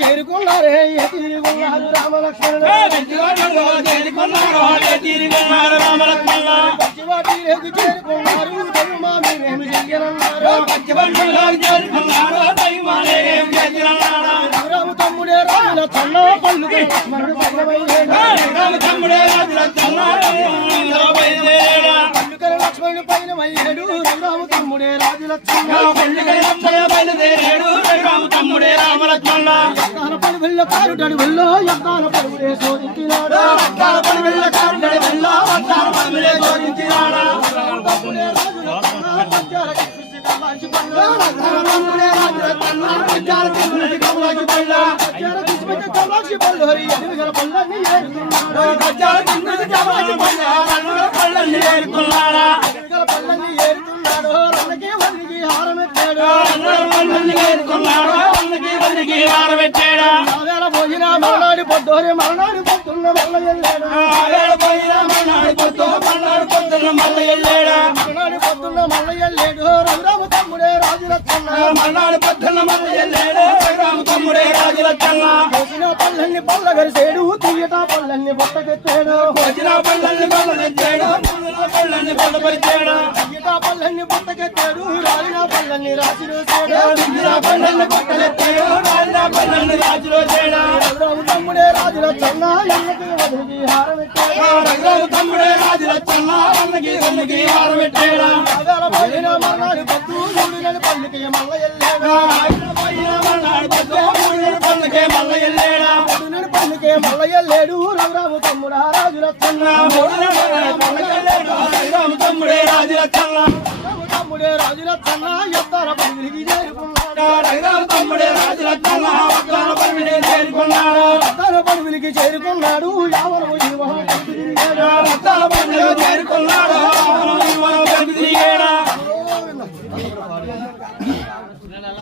చేరుకున్నారే తీరుకున్నారు రామలక్ష్మణులకు చేరుకున్నారు దైవమేమి చెయ్యనన్నారు రామ తమ్ముడే రాజుల చల్ల పల్లుకి మరుడు పల్లుకర లక్ష్మణుడు పైన మయ్యాడు రామ తమ్ముడే రాజుల పలువెల్ల కారుడడు వెళ్ళో ఎక్కాల పలువుడే శోధించినాడు పోయినా మరణాడు పొద్దురే మరణాడు పొద్దున్న మళ్ళ ఎల్లేడు రఘురామ తమ్ముడే రాజులచ్చన్న పల్లెల్ని పల్ల గరిసేడు తీయట పల్లెల్ని బొట్టకెత్తాడు తీయట పల్లెల్ని బొట్టకెత్తాడు రాలిన పల్లెల్ని రాజురామ తమ్ముడే రాజులచ్చన్న ఎన్నకి వదిలికి హారం పెట్టాడు పోయిన మన్నాడు పద్దు మూడునని పల్లికి మల్ల ఎల్లేడా పల్లికే మల్ల ఎల్లేడు రఘురామ తమ్ముడా రాజులచ్చన్న తమ్ముడే రాజులచ్చన్న ఎత్తార పల్లికి చేరుకున్నాడు యావరు